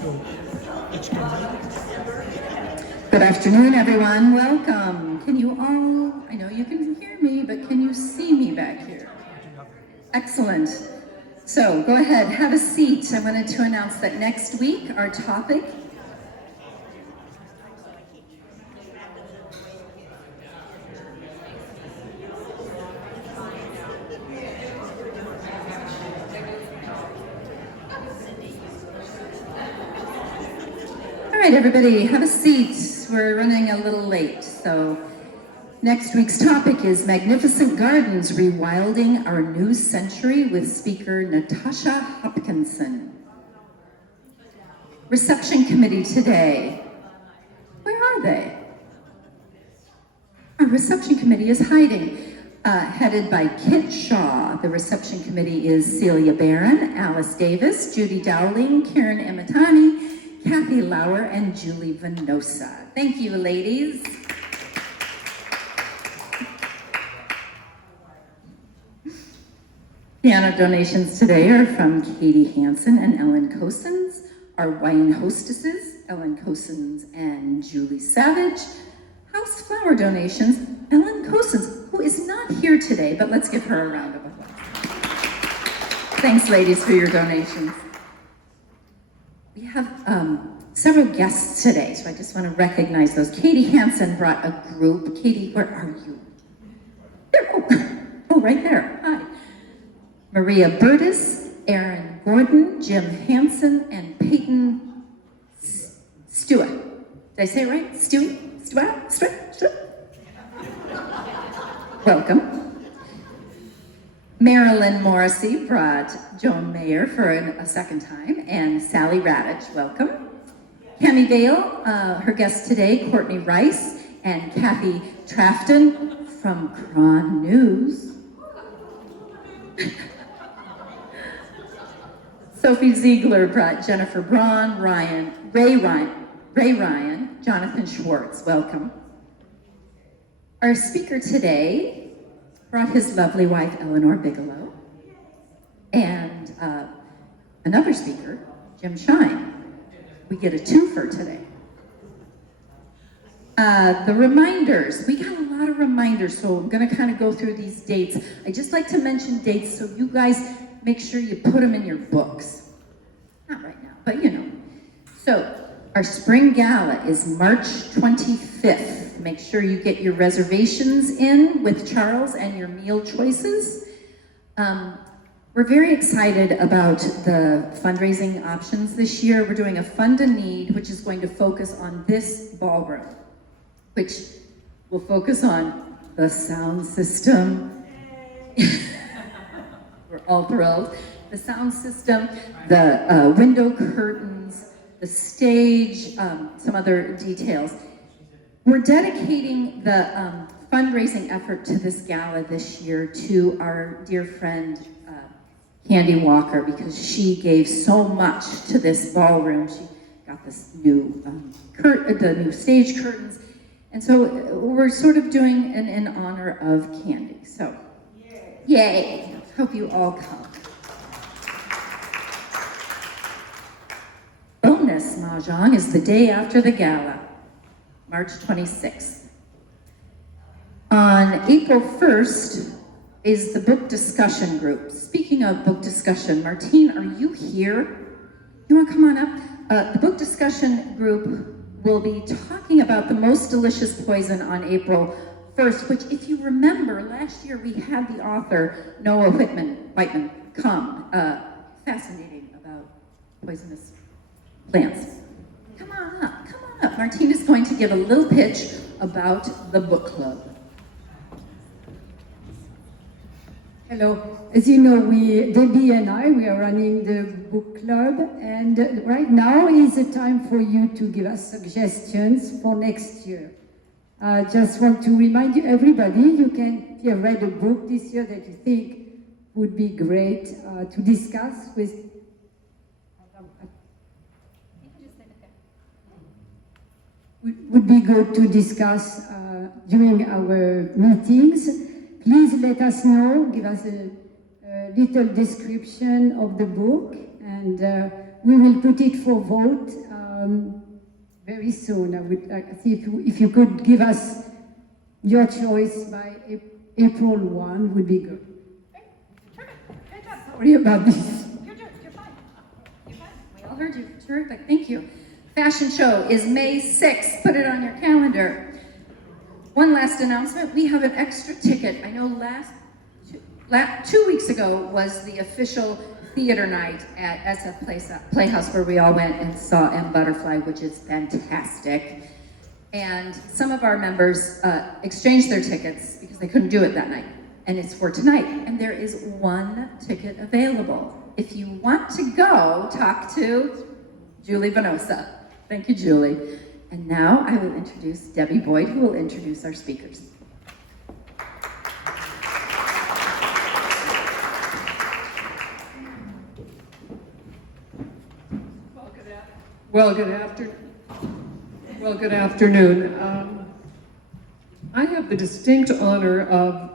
Good afternoon, everyone. Welcome. Can you all, I know you can hear me, but can you see me back here? Excellent. So go ahead, have a seat. I wanted to announce that next week our topic All right, everybody, have a seat. We're running a little late, so next week's topic is Magnificent Gardens, Rewilding Our New Century with speaker Natasha Hopkinson. Reception committee today. Where are they? Our reception committee is hiding, headed by Kit Shaw. The reception committee is Celia Barron, Alice Davis, Judy Dowling, Karen Emitani, Kathy Lauer, and Julie Venosa. Thank you, ladies. Piano donations today are from Katie Hansen and Ellen Cosens. Our wine hostesses, Ellen Cosens and Julie Savage. House flower donations, Ellen Cosens, who is not here today, but let's give her a round of applause. Thanks, ladies, for your donations. We have several guests today, so I just want to recognize those. Katie Hansen brought a group. Katie, where are you? There, oh, right there. Hi. Maria Burtis, Aaron Gordon, Jim Hansen, and Peyton Stewart. Did I say it right? Stewart? Welcome. Marilyn Morrissey brought Joan Mayer for a second time, and Sally Radich, welcome. Cami Vale, her guest today, Courtney Rice, and Kathy Trafton from Cron News. Sophie Ziegler brought Jennifer Braun, Ray Ryan, Jonathan Schwartz, welcome. Our speaker today brought his lovely wife, Eleanor Bigelow, and another speaker, Jim Schein. We get a twofer today. The reminders, we got a lot of reminders, so I'm gonna kind of go through these dates. I just like to mention dates so you guys make sure you put them in your books. Not right now, but you know. So, our spring gala is March 25th. Make sure you get your reservations in with Charles and your meal choices. We're very excited about the fundraising options this year. We're doing a Fund a Need, which is going to focus on this ballroom, which will focus on the sound system. We're all thrilled. The sound system, the window curtains, the stage, some other details. We're dedicating the fundraising effort to this gala this year to our dear friend, Candy Walker, because she gave so much to this ballroom. She got this new the new stage curtains, and so we're sort of doing in honor of Candy. So, yay! Hope you all come. Bonus Mahjong is the day after the gala, March 26th. On April 1st is the book discussion group. Speaking of book discussion, Martine, are you here? You want to come on up? The book discussion group will be talking about The Most Delicious Poison on April 1st, which, if you remember, last year we had the author Noah Whiteman come, fascinating about poisonous plants. Come on up. Martine is going to give a little pitch about the book club. Hello. As you know, Debbie and I, we are running the book club, and right now is the time for you to give us suggestions for next year. I just want to remind you, everybody, if you have read a book this year that you think would be great to discuss with. Would be good to discuss during our meetings. Please let us know, give us a little description of the book, and we will put it for vote very soon. I would see if you could give us your choice by April 1 would be good. Sorry about this. You're fine. You're fine. We all heard you. Terrific. Thank you. Fashion show is May 6th. Put it on your calendar. One last announcement. We have an extra ticket. I know 2 weeks ago was the official theater night at SF Playhouse where we all went and saw M. Butterfly, which is fantastic. And some of our members exchanged their tickets because they couldn't do it that night. And it's for tonight. And there is one ticket available. If you want to go, talk to Julie Venosa. Thank you, Julie. And now I will introduce Debbie Boyd, who will introduce our speakers. Well, good afternoon. I have the distinct honor of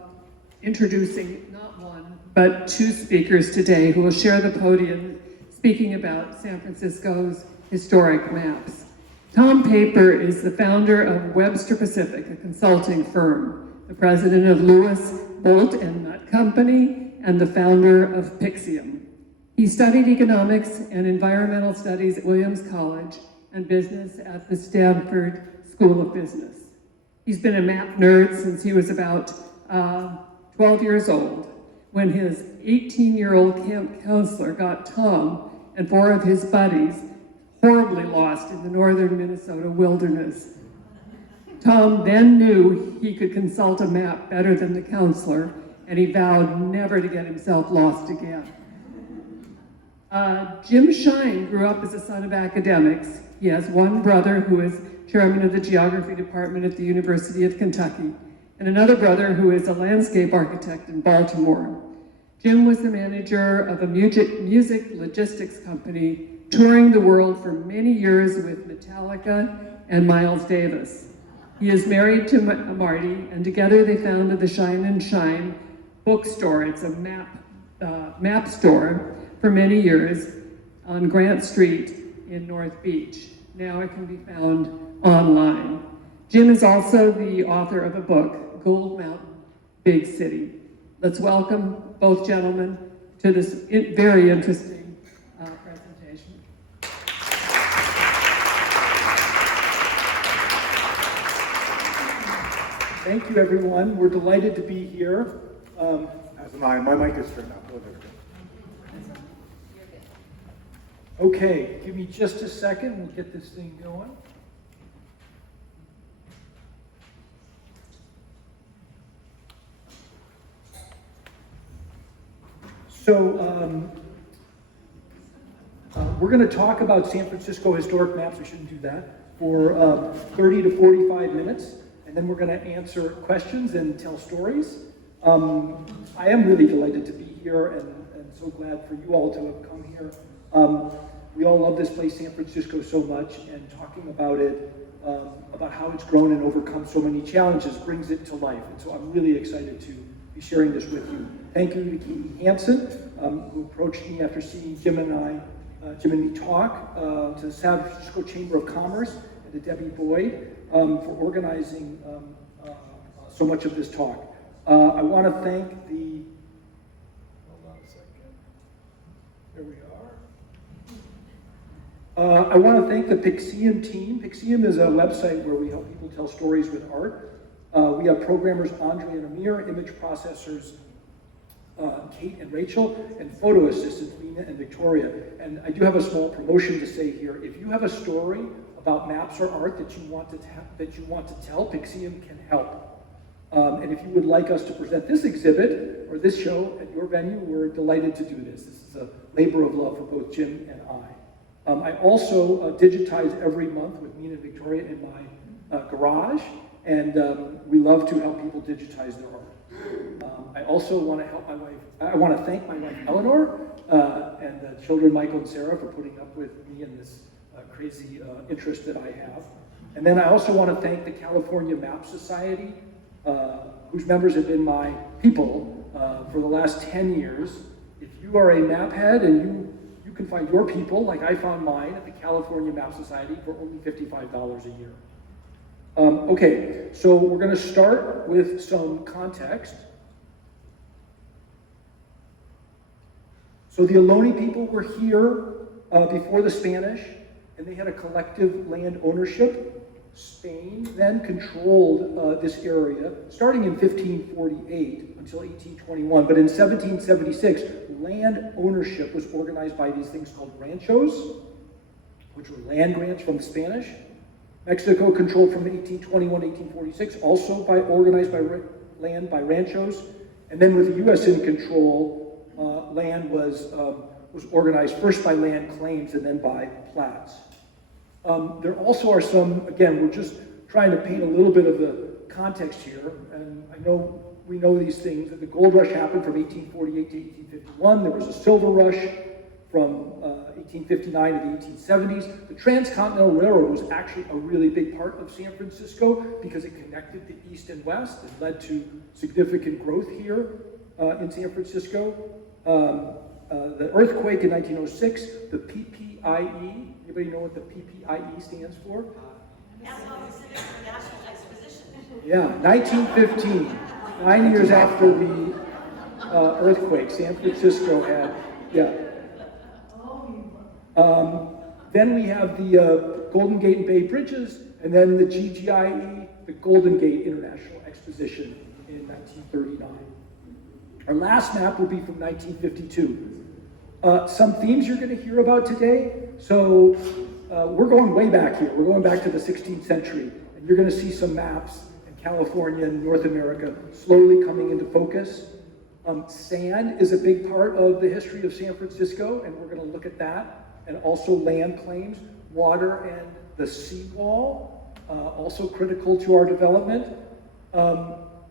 introducing not one, but two speakers today who will share the podium speaking about San Francisco's historic maps. Tom Paper is the founder of Webster Pacific, a consulting firm, the president of Lewis, Bolt and Nutt Company, and the founder of Pixium. He studied economics and environmental studies at Williams College and business at the Stanford School of Business. He's been a map nerd since he was about 12 years old, when his 18-year-old camp counselor got Tom and 4 of his buddies horribly lost in the northern Minnesota wilderness. Tom then knew he could consult a map better than the counselor, and he vowed never to get himself lost again. Jim Schein grew up as a son of academics. He has one brother who is chairman of the geography department at the University of Kentucky, and another brother who is a landscape architect in Baltimore. Jim was the manager of a music logistics company, touring the world for many years with Metallica and Miles Davis. He is married to Marty, and together they founded the Schein and Schein bookstore. It's a map store for many years on Grant Street in North Beach. Now it can be found online. Jim is also the author of a book, Gold Mountain, Big City. Let's welcome both gentlemen to this very interesting presentation. Thank you, everyone. We're delighted to be here. As am I. My mic is turned up. Oh, there we go. Okay, give me just a second. We'll get this thing going. So, we're going to talk about San Francisco historic maps. We shouldn't do that for 30 to 45 minutes, and then we're going to answer questions and tell stories. I am really delighted to be here and so glad for you all to have come here. We all love this place, San Francisco, so much, and talking about it, about how it's grown and overcome so many challenges brings it to life. And so I'm really excited to be sharing this with you. Thank you to Katie Hansen, who approached me after seeing Jim and me talk, to the San Francisco Chamber of Commerce, and to Debbie Boyd for organizing so much of this talk. I want to thank the, hold on a second, there we are. I want to thank the Pixium team. Pixium is a website where we help people tell stories with art. We have programmers Andre and Amir, image processors Kate and Rachel, and photo assistants Lena and Victoria. And I do have a small promotion to say here. If you have a story about maps or art that you want to tell, Pixium can help. And if you would like us to present this exhibit or this show at your venue, we're delighted to do this. This is a labor of love for both Jim and I. I also digitize every month with Nina and Victoria in my garage, and we love to help people digitize their art. I also want to help my wife. I want to thank my wife Eleanor and the children Michael and Sarah for putting up with me in this crazy interest that I have. And then I also want to thank the California Map Society, whose members have been my people for the last 10 years. If you are a map head and you can find your people, like I found mine, at the California Map Society for only $55 a year. Okay, so we're going to start with some context. So the Ohlone people were here before the Spanish, and they had a collective land ownership. Spain then controlled this area, starting in 1548 until 1821. But in 1776, land ownership was organized by these things called ranchos, which were land grants from the Spanish. Mexico controlled from 1821 to 1846, also organized by land by ranchos. And then with the U.S. in control, land was organized first by land claims and then by plats. There also are some, again, we're just trying to paint a little bit of the context here, and I know we know these things, that the gold rush happened from 1848 to 1851. There was a silver rush from 1859 to the 1870s. The Transcontinental Railroad was actually a really big part of San Francisco because it connected the East and West and led to significant growth here in San Francisco. The earthquake in 1906, the PPIE, anybody know what the PPIE stands for? National Pacific National Exposition. Yeah, 1915, 9 years after the earthquake, San Francisco had, yeah. Then we have the Golden Gate and Bay Bridges, and then the GGIE, the Golden Gate International Exposition in 1939. Our last map will be from 1952. Some themes you're going to hear about today. So we're going way back here. We're going back to the 16th century, and you're going to see some maps in California and North America slowly coming into focus. Sand is a big part of the history of San Francisco, and we're going to look at that. And also land claims, water and the seawall, also critical to our development.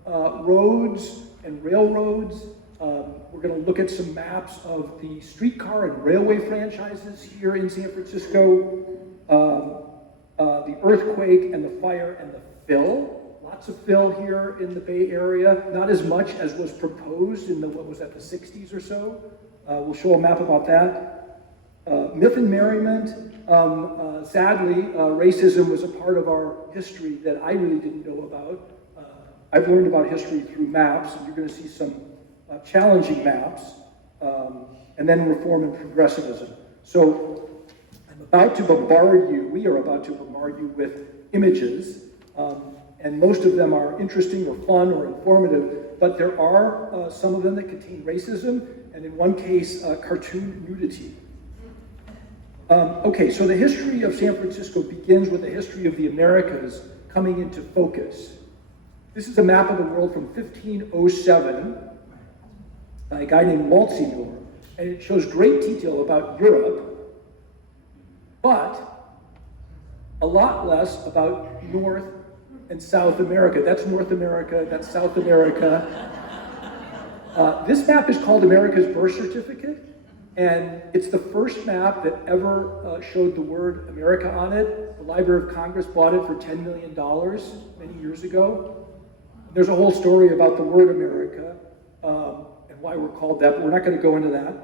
Roads and railroads. We're going to look at some maps of the streetcar and railway franchises here in San Francisco. The earthquake and the fire and the fill. Lots of fill here in the Bay Area. Not as much as was proposed in the, what was that, the 60s or so. We'll show a map about that. Myth and merriment. Sadly, racism was a part of our history that I really didn't know about. I've learned about history through maps, and you're going to see some challenging maps, and then reform and progressivism. So I'm about to bombard you, we are about to bombard you with images, and most of them are interesting or fun or informative, but there are some of them that contain racism, and in one case, cartoon nudity. Okay, so the history of San Francisco begins with the history of the Americas coming into focus. This is a map of the world from 1507 by a guy named Waltzinger, and it shows great detail about Europe, but a lot less about North and South America. That's North America, that's South America. This map is called America's Birth Certificate. And it's the first map that ever showed the word America on it. The Library of Congress bought it for $10 million many years ago. There's a whole story about the word America and why we're called that, but we're not going to go into that.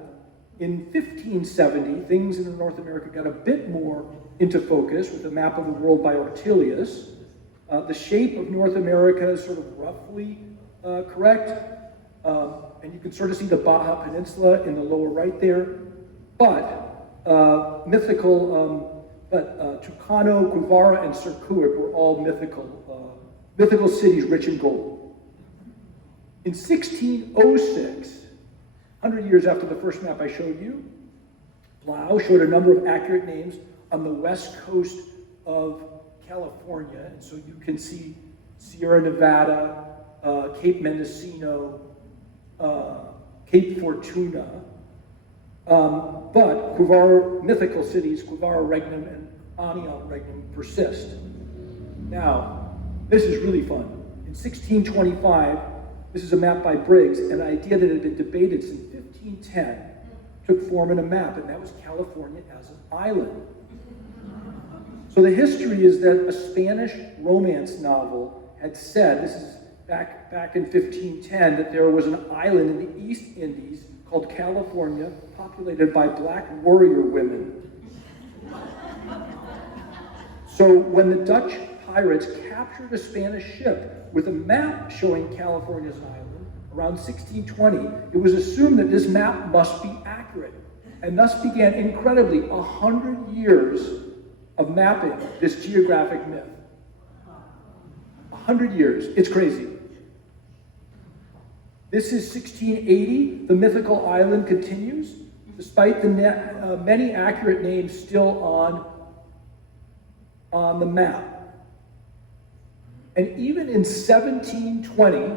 In 1570, things in North America got a bit more into focus with a map of the world by Ortelius. The shape of North America is sort of roughly correct. And you can sort of see the Baja Peninsula in the lower right there. But Tucano, Guevara, and Circuit were all mythical cities rich in gold. In 1606, 100 years after the first map I showed you, Blau showed a number of accurate names on the west coast of California. And so you can see Sierra Nevada, Cape Mendocino, Cape Fortuna, but mythical cities, Guevara Regnum and Anion Regnum persist. Now, this is really fun. In 1625, this is a map by Briggs, an idea that had been debated since 1510 took form in a map, and that was California as an island. So the history is that a Spanish romance novel had said, this is back in 1510, that there was an island in the East Indies called California, populated by black warrior women. So when the Dutch pirates captured a Spanish ship with a map showing California as an island around 1620, it was assumed that this map must be accurate, and thus began incredibly 100 years of mapping this geographic myth. 100 years. It's crazy. This is 1680. The mythical island continues, despite the many accurate names still on the map. And even in 1720,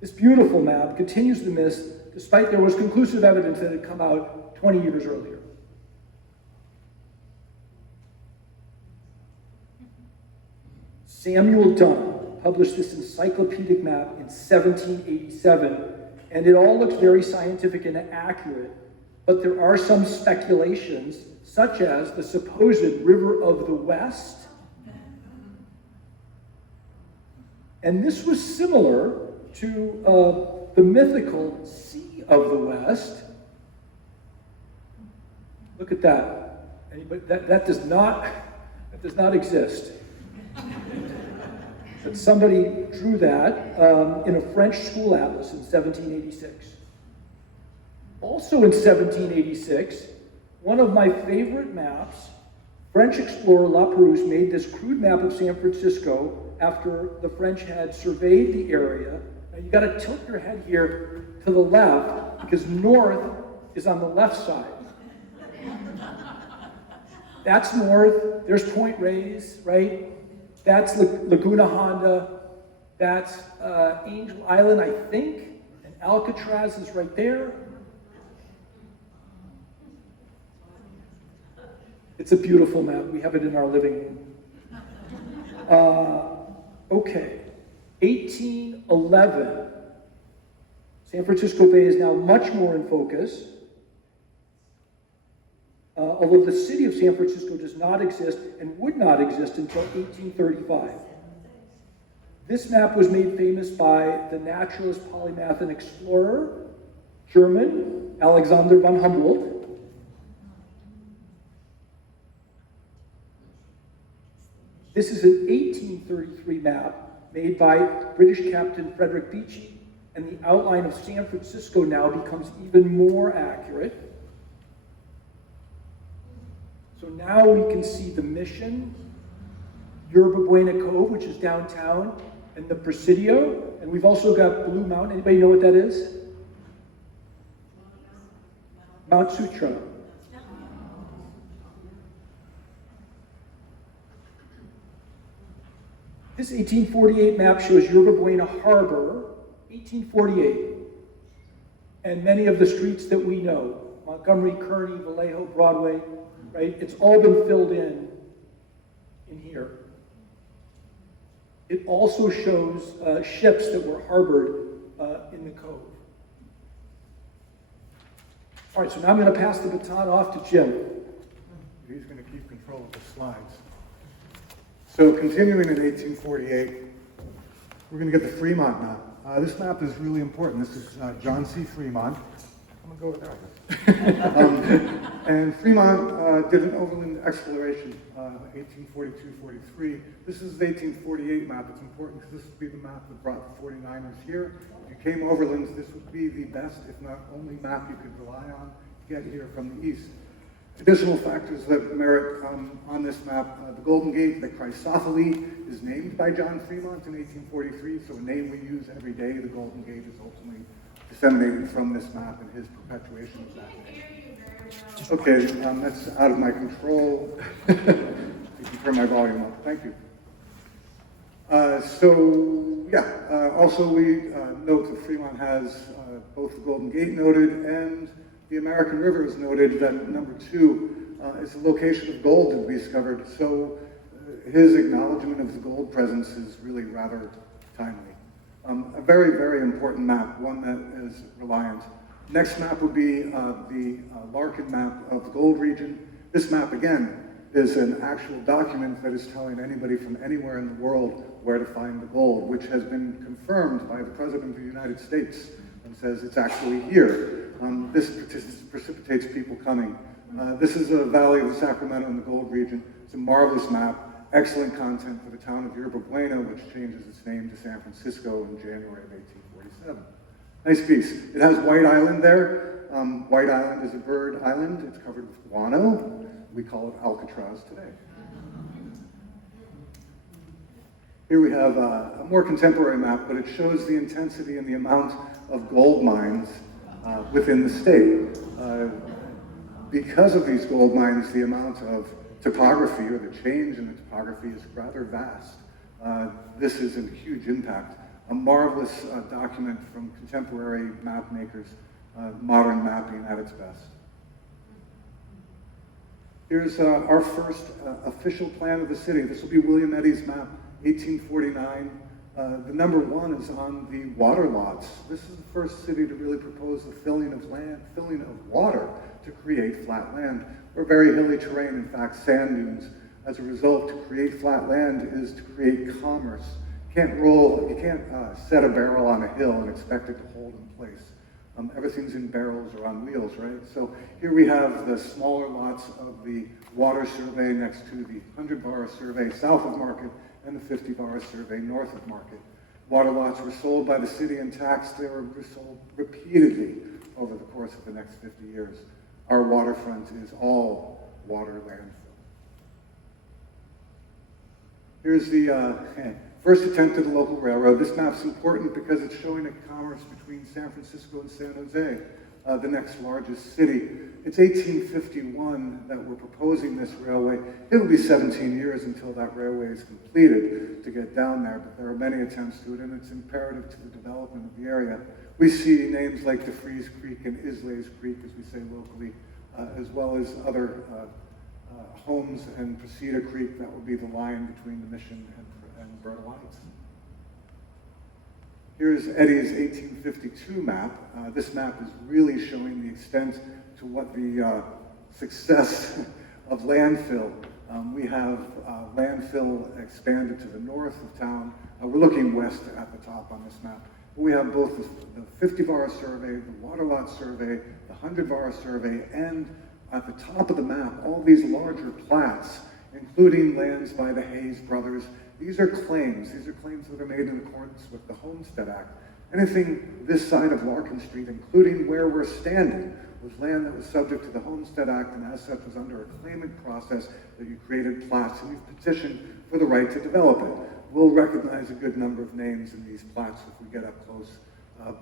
this beautiful map continues the myth, despite there was conclusive evidence that had come out 20 years earlier. Samuel Dunn published this encyclopedic map in 1787, and it all looks very scientific and accurate, but there are some speculations, such as the supposed River of the West. And this was similar to the mythical Sea of the West. Look at that. Anybody, that does not exist. But somebody drew that in a French school atlas in 1786. Also in 1786, one of my favorite maps, French explorer Laperouse made this crude map of San Francisco after the French had surveyed the area. Now you gotta tilt your head here to the left because north is on the left side. That's north, there's Point Reyes, right? That's Laguna Honda, that's Angel Island, I think, and Alcatraz is right there. It's a beautiful map. We have it in our living room. Okay, 1811. San Francisco Bay is now much more in focus. Although the city of San Francisco does not exist and would not exist until 1835. This map was made famous by the naturalist, polymath, and explorer, German, Alexander von Humboldt. This is an 1833 map made by British Captain Frederick Beechey, and the outline of San Francisco now becomes even more accurate. So now we can see the Mission, Yerba Buena Cove, which is downtown, and the Presidio, and we've also got Blue Mountain. Anybody know what that is? Mount Sutra. This 1848 map shows Yerba Buena Harbor, 1848, and many of the streets that we know, Montgomery, Kearny, Vallejo, Broadway, right? It's all been filled in here. It also shows ships that were harbored in the cove. All right, so now I'm going to pass the baton off to Jim. He's going to keep control of the slides. So continuing in 1848, we're going to get the Fremont map. This map is really important. This is John C. Fremont. I'm going to go with that. And Fremont did an overland exploration, 1842-43. This is the 1848 map. It's important because this would be the map that brought the 49ers here. If you came overland, this would be the best, if not only map you could rely on to get here from the east. Additional factors that merit on this map, the Golden Gate, the Chrysophylle, is named by John Fremont in 1843, so a name we use every day. The Golden Gate is ultimately disseminated from this map and his perpetuation of that name. Okay, that's out of my control. You can turn my volume up. Thank you. Also we note that Fremont has both the Golden Gate noted and the American River is noted. That number 2 is the location of gold to be discovered. So his acknowledgement of the gold presence is really rather timely. A very, very important map, one that is reliant. Next map would be the Larkin map of the gold region. This map, again, is an actual document that is telling anybody from anywhere in the world where to find the gold, which has been confirmed by the President of the United States and says it's actually here. This precipitates people coming. This is a valley of the Sacramento and the Gold region. It's a marvelous map, excellent content for the town of Yerba Buena, which changes its name to San Francisco in January of 1847. Nice piece. It has White Island there. White Island is a bird island. It's covered with guano. We call it Alcatraz today. Here we have a more contemporary map, but it shows the intensity and the amount of gold mines within the state. Because of these gold mines, the amount of topography or the change in the topography is rather vast. This is a huge impact. A marvelous document from contemporary map makers, modern mapping at its best. Here's our first official plan of the city. This will be William Eddy's map, 1849. The number 1 is on the water lots. This is the first city to really propose the filling of water to create flat land, or very hilly terrain, in fact, sand dunes. As a result, to create flat land is to create commerce. You can't set a barrel on a hill and expect it to hold in place. Everything's in barrels or on wheels, right? So here we have the smaller lots of the water survey next to the 100-bar survey south of Market and the 50-bar survey north of Market. Water lots were sold by the city and taxed. They were sold repeatedly over the course of the next 50 years. Our waterfront is all water landfill. Here's the first attempt at a local railroad. This map's important because it's showing a commerce between San Francisco and San Jose, the next largest city. It's 1851 that we're proposing this railway. It'll be 17 years until that railway is completed to get down there, but there are many attempts to it, and it's imperative to the development of the area. We see names like DeFreeze Creek and Islay's Creek, as we say locally, as well as other homes and Presida Creek. That will be the line between the Mission and Burnham Heights. Here's Eddy's 1852 map. This map is really showing the extent to what the success of landfill. We have landfill expanded to the north of town. We're looking west at the top on this map. We have both the 50-bar survey, the water lot survey, the 100-bar survey, and at the top of the map, all these larger plats, including lands by the Hayes brothers. These are claims. These are claims that are made in accordance with the Homestead Act. Anything this side of Larkin Street, including where we're standing, was land that was subject to the Homestead Act and as such was under a claimant process that you created plats and you petitioned for the right to develop it. We'll recognize a good number of names in these plats if we get up close,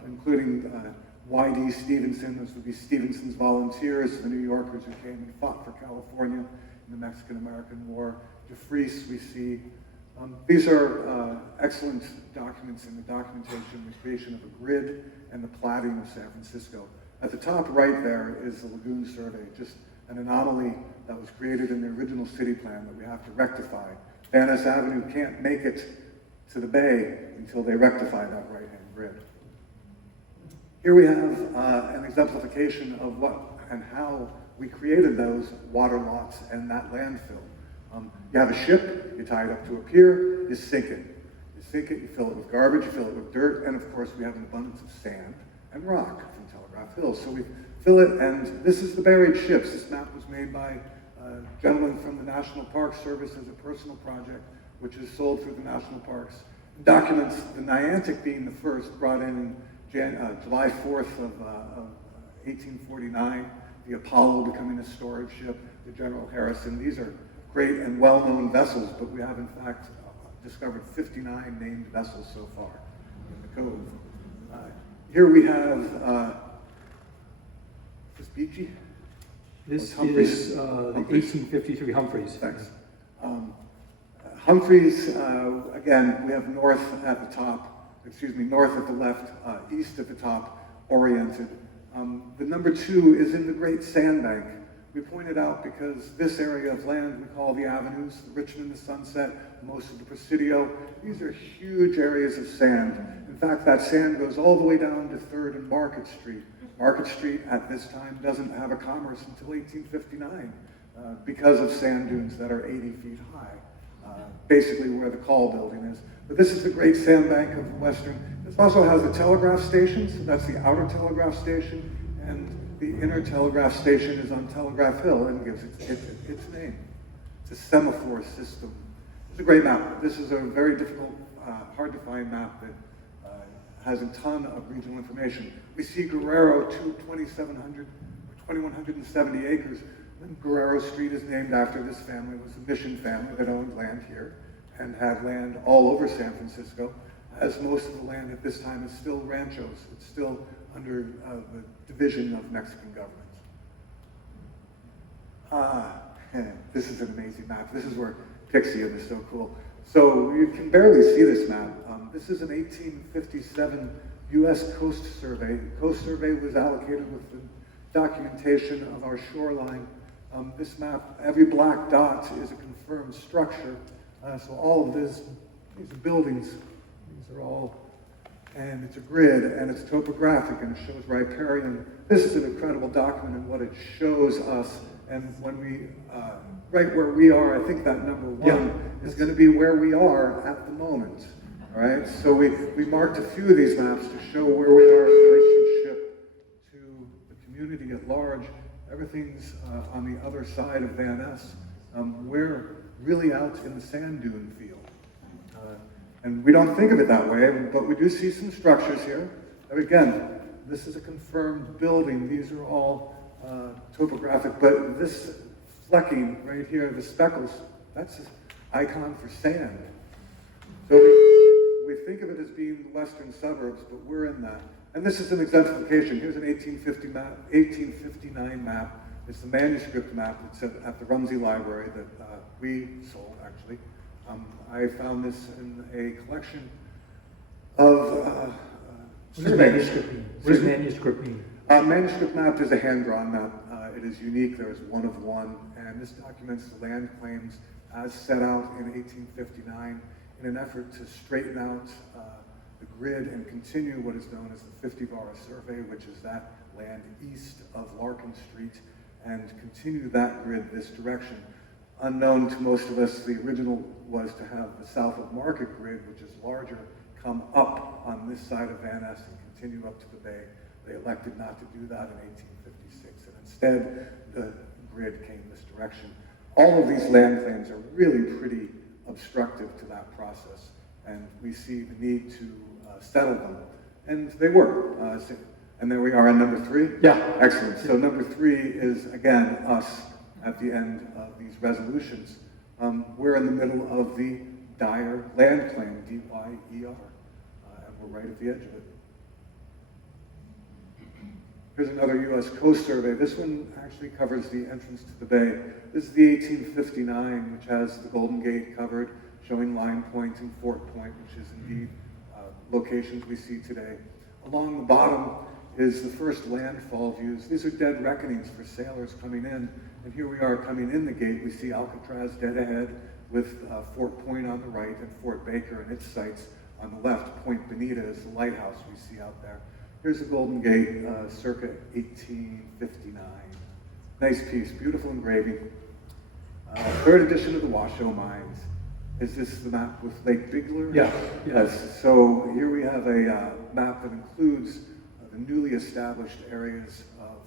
including Y.D. Stevenson. Those would be Stevenson's volunteers, the New Yorkers who came and fought for California in the Mexican-American War. DeFreeze, we see. These are excellent documents in the documentation, the creation of a grid and the platting of San Francisco. At the top right there is the Lagoon Survey, just an anomaly that was created in the original city plan that we have to rectify. Van Ness Avenue can't make it to the bay until they rectify that right-hand grid. Here we have an exemplification of what and how we created those water lots and that landfill. You have a ship, you tie it up to a pier, you sink it. You sink it, you fill it with garbage, you fill it with dirt, and of course we have an abundance of sand and rock from Telegraph Hill. So we fill it, and this is the buried ships. This map was made by a gentleman from the National Park Service as a personal project, which is sold through the national parks. It documents the Niantic being the first, brought in July 4th of 1849, the Apollo becoming a storage ship, the General Harrison. These are great and well-known vessels, but we have in fact discovered 59 named vessels so far in the cove. Here we have, is this Beachy? This Humphreys? is 1853 Humphreys. Thanks. Humphreys, again, we have north at the top, north at the left, east at the top, oriented. The number 2 is in the Great Sandbank. We pointed out because this area of land we call the avenues, the Richmond, the Sunset, most of the Presidio. These are huge areas of sand. In fact, that sand goes all the way down to 3rd and Market Street. Market Street at this time doesn't have a commerce until 1859 because of sand dunes that are 80 feet high, basically where the Call building is. But this is the Great Sandbank of the Western. This also has a telegraph station, so that's the outer telegraph station, And the inner telegraph station is on Telegraph Hill and gives its name. It's a semaphore system. It's a great map. This is a very difficult, hard to find map that has a ton of regional information. We see Guerrero 2,700 or 2,170 acres. And Guerrero Street is named after this family. It was a mission family that owned land here and had land all over San Francisco, as most of the land at this time is still ranchos. It's still under the division of Mexican governments. This is an amazing map. This is where Pixium is so cool. So you can barely see this map. This is an 1857 U.S. Coast Survey. The Coast Survey was allocated with the documentation of our shoreline. This map, every black dot is a confirmed structure. So all of these are buildings. These are all, and it's a grid, and it's topographic, and it shows riparian. This is an incredible document in what it shows us. And when we, right where we are, I think that number one is going to be where we are at the moment. All right, so we marked a few of these maps to show where we are in relationship to the community at large. Everything's on the other side of Van Ness. We're really out in the sand dune field. And we don't think of it that way, but we do see some structures here. And again, this is a confirmed building. These are all topographic, but this flecking right here, the speckles, that's an icon for sand. So we think of it as being the western suburbs, but we're in that. And this is an exemplification. Here's an 1859 map. It's the manuscript map that's at the Rumsey Library that we sold, actually. I found this in a collection of What does manuscript mean? What does manuscript mean? Manuscript map is a hand-drawn map. It is unique. There is one of one, and this documents the land claims as set out in 1859 in an effort to straighten out the grid and continue what is known as the 50-bar survey, which is that land east of Larkin Street, and continue that grid this direction. Unknown to most of us, the original was to have the south of Market grid, which is larger, come up on this side of Van Ness and continue up to the bay. They elected not to do that in 1856, and instead the grid came this direction. All of these land claims are really pretty obstructive to that process, and we see the need to settle them, and they were. And there we are on number 3? Yeah. Excellent. So number 3 is, again, us at the end of these resolutions. We're in the middle of the Dyer land claim, D-Y-E-R, and we're right at the edge of it. Here's another U.S. Coast Survey. This one actually covers the entrance to the bay. This is the 1859, which has the Golden Gate covered, showing Line Point and Fort Point, which is indeed locations we see today. Along the bottom is the first landfall views. These are dead reckonings for sailors coming in. And here we are coming in the gate. We see Alcatraz dead ahead with Fort Point on the right and Fort Baker and its sites on the left. Point Bonita is the lighthouse we see out there. Here's the Golden Gate, circa 1859. Nice piece, beautiful engraving. Third edition of the Washoe Mines. Is this the map with Lake Bigler? Yeah. Yes. So here we have a map that includes the newly established areas of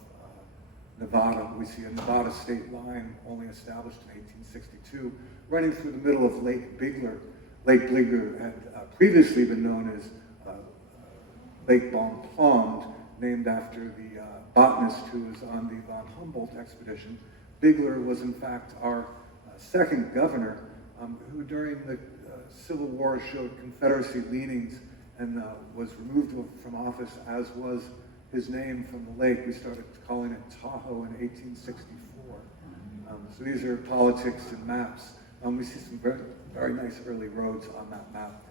Nevada. We see a Nevada state line only established in 1862, running through the middle of Lake Bigler. Lake Bigler had previously been known as Lake Bonpland, named after the botanist who was on the von Humboldt expedition. Bigler was in fact our second governor, who during the Civil War showed Confederacy leanings and was removed from office, as was his name from the lake. We started calling it Tahoe in 1864. So these are politics and maps. We see some very, very nice early roads on that map.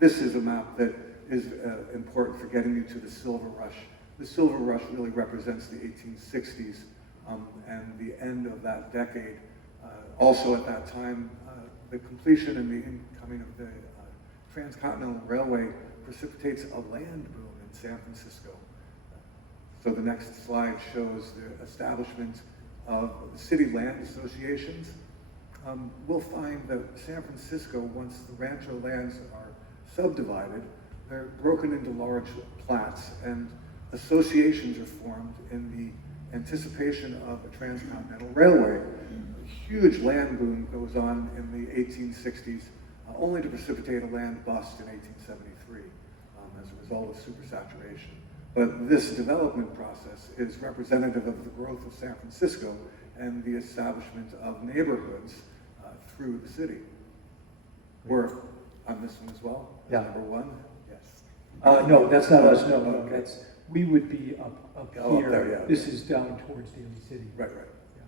This is a map that is important for getting you to the Silver Rush. The Silver Rush really represents the 1860s and the end of that decade. Also at that time, the completion and the incoming of the Transcontinental Railway precipitates a land boom in San Francisco. So the next slide shows the establishment of the city land associations. We'll find that San Francisco, once the rancho lands are subdivided, they're broken into large plats, and associations are formed in the anticipation of a transcontinental railway. A huge land boom goes on in the 1860s, only to precipitate a land bust in 1873 as a result of supersaturation. But this development process is representative of the growth of San Francisco and the establishment of neighborhoods through the city. We're on this one as well? Yeah. Number one? Yes. No, that's not us, no, Okay. that's, we would be up Oh, up here. there, yeah. This is down towards Daly City. Right. Yeah.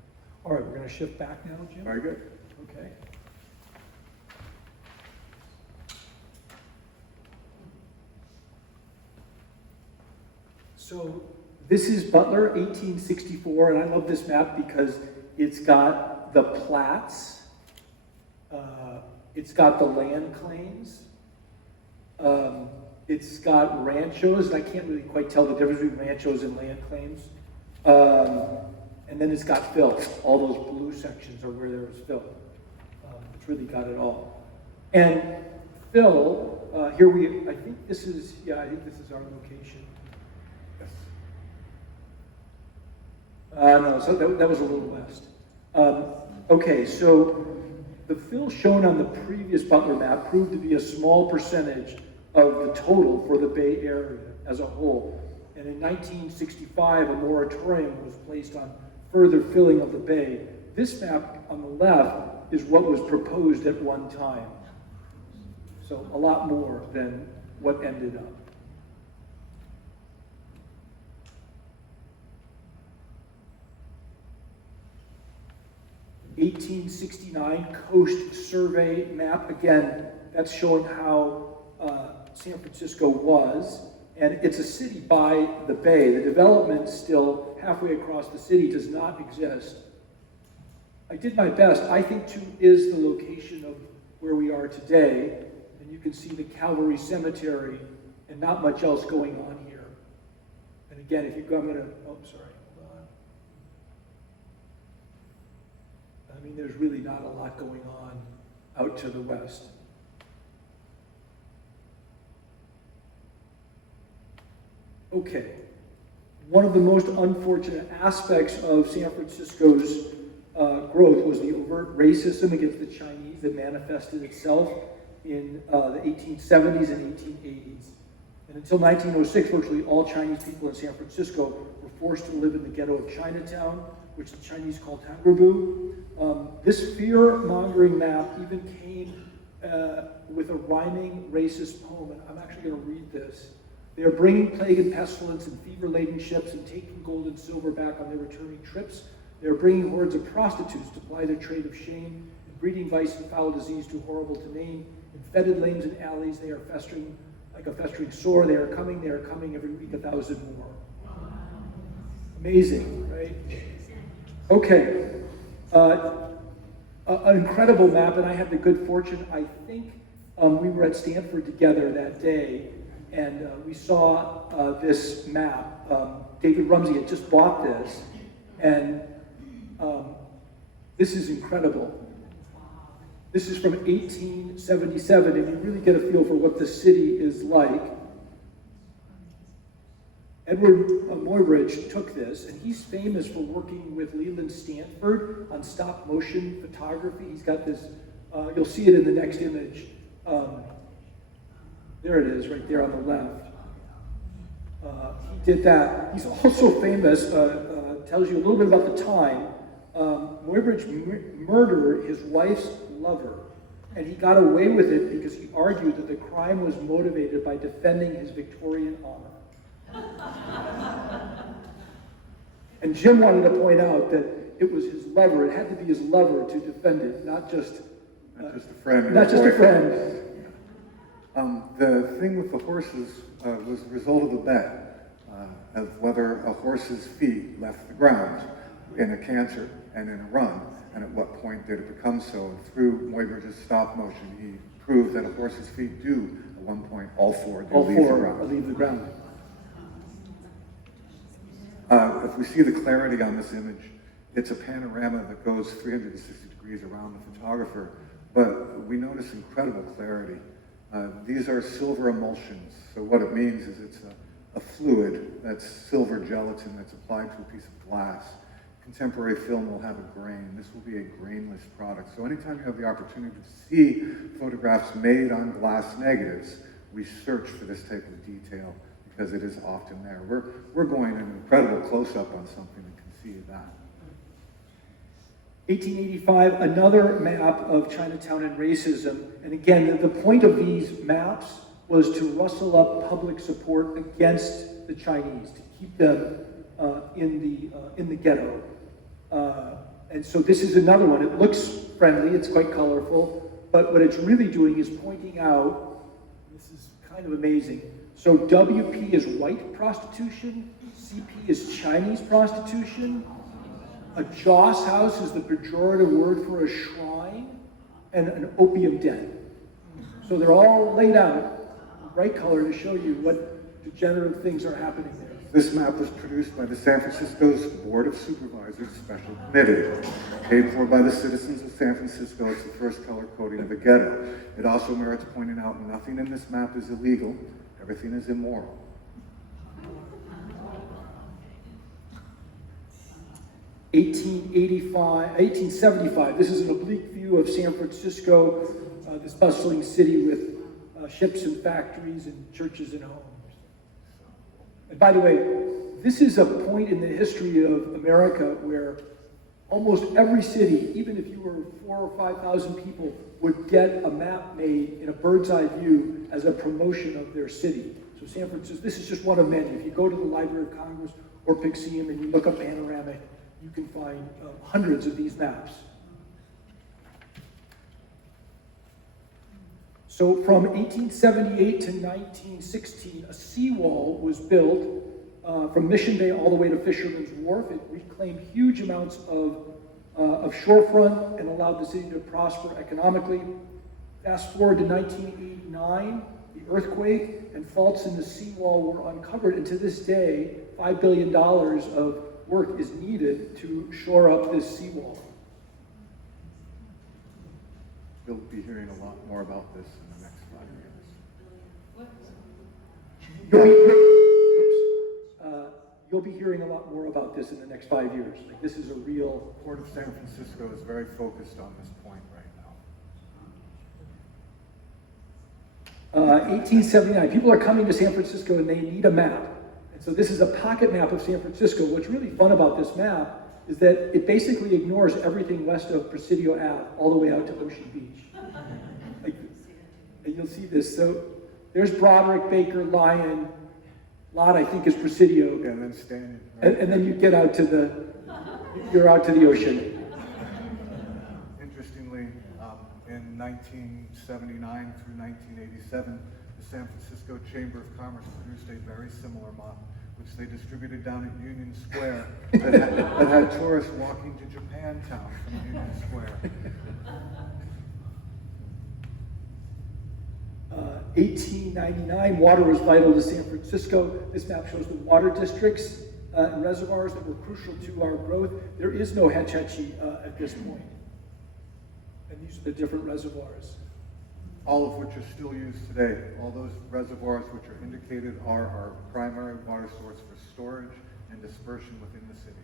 All right, we're gonna shift back now, Jim? Very good. Okay. So this is Butler, 1864, and I love this map because it's got the plats, it's got the land claims, it's got ranchos, and I can't really quite tell the difference between ranchos and land claims. And then it's got fill. All those blue sections are where there was fill. It's really got it all. And fill, I think this is our location. Yes. No, so that was a little west. Okay, so the fill shown on the previous Butler map proved to be a small percentage of the total for the Bay Area as a whole. And in 1965, a moratorium was placed on further filling of the bay. This map on the left is what was proposed at one time. So a lot more than what ended up. (1869) Coast Survey map. Again, that's showing how San Francisco was, and it's a city by the bay. The development still halfway across the city does not exist. I did my best. I think 2 is the location of where we are today, and you can see the Calvary Cemetery and not much else going on here. And again, if you go, hold on. I mean, there's really not a lot going on out to the west. Okay, one of the most unfortunate aspects of San Francisco's growth was the overt racism against the Chinese that manifested itself in the 1870s and 1880s. And until 1906, virtually all Chinese people in San Francisco were forced to live in the ghetto of Chinatown, which the Chinese call Tangrabu. This fear-mongering map even came with a rhyming racist poem, and I'm actually going to read this. They are bringing plague and pestilence and fever-laden ships and taking gold and silver back on their returning trips. They are bringing hordes of prostitutes to ply their trade of shame and breeding vice and foul disease too horrible to name. In fetid lanes and alleys, they are festering like a festering sore. They are coming, every week 1,000 more. Amazing, right? Okay. An incredible map, and I had the good fortune, I think we were at Stanford together that day, and we saw this map. David Rumsey had just bought this, and this is incredible. This is from 1877, and you really get a feel for what the city is like. Edward Muybridge took this, and he's famous for working with Leland Stanford on stop motion photography. He's got this, you'll see it in the next image. There it is, right there on the left. He did that. He's also famous, tells you a little bit about the time. Muybridge murdered his wife's lover, and he got away with it because he argued that the crime was motivated by defending his Victorian honor. And Jim wanted to point out that it was his lover, it had to be his lover to defend it, not just a friend. Not just a friend. The thing with the horses was the result of a bet of whether a horse's feet left the ground in a canter and in a run, and at what point did it become so. And through Muybridge's stop motion, he proved that a horse's feet do, at one point, all four leave the ground. If we see the clarity on this image, it's a panorama that goes 360 degrees around the photographer, but we notice incredible clarity. These are silver emulsions, so what it means is it's a fluid that's silver gelatin that's applied to a piece of glass. Contemporary film will have a grain. This will be a grainless product. So anytime you have the opportunity to see photographs made on glass negatives, we search for this type of detail because it is often there. We're going an incredible close-up on something that can see that. 1885, another map of Chinatown and racism. And again, the point of these maps was to rustle up public support against the Chinese, to keep them in the ghetto. And so this is another one. It looks friendly, it's quite colorful, but what it's really doing is pointing out, this is kind of amazing. So WP is white prostitution, CP is Chinese prostitution, a joss house is the pejorative word for a shrine, and an opium den. So they're all laid out in bright color to show you what degenerative things are happening there. This map was produced by the San Francisco's Board of Supervisors Special Committee, paid for by the citizens of San Francisco. It's the first color coding of the ghetto. It also merits pointing out nothing in this map is illegal, everything is immoral. 1875, this is an oblique view of San Francisco, this bustling city with ships and factories and churches and homes. And by the way, this is a point in the history of America where almost every city, even if you were 4,000 or 5,000 people, would get a map made in a bird's eye view as a promotion of their city. So San Francisco, this is just one of many. If you go to the Library of Congress or Pixeum and you look up panoramic, you can find hundreds of these maps. So from 1878 to 1916, a seawall was built from Mission Bay all the way to Fisherman's Wharf. It reclaimed huge amounts of shorefront and allowed the city to prosper economically. Fast forward to 1989, the earthquake and faults in the seawall were uncovered, and to this day, $5 billion of work is needed to shore up this seawall. You'll be hearing a lot more about this in the next 5 years. You'll be hearing a lot more about this in the next 5 years. Like, this is a real... The Port of San Francisco is very focused on this point right now. 1879, people are coming to San Francisco and they need a map. And so this is a pocket map of San Francisco. What's really fun about this map is that it basically ignores everything west of Presidio Ave, all the way out to Ocean Beach. And you'll see this. So there's Broderick, Baker, Lyon. Lot, I think, is Presidio. And then Stanton. Right? And then you get out to you're out to the ocean. Interestingly, in 1979 through 1987, the San Francisco Chamber of Commerce produced a very similar map, which they distributed down at Union Square that had tourists walking to Japantown from Union Square. 1899, water was vital to San Francisco. This map shows the water districts and reservoirs that were crucial to our growth. There is no Hetch Hetchy at this point. And these are the different reservoirs. All of which are still used today. All those reservoirs which are indicated are our primary water source for storage and dispersion within the city.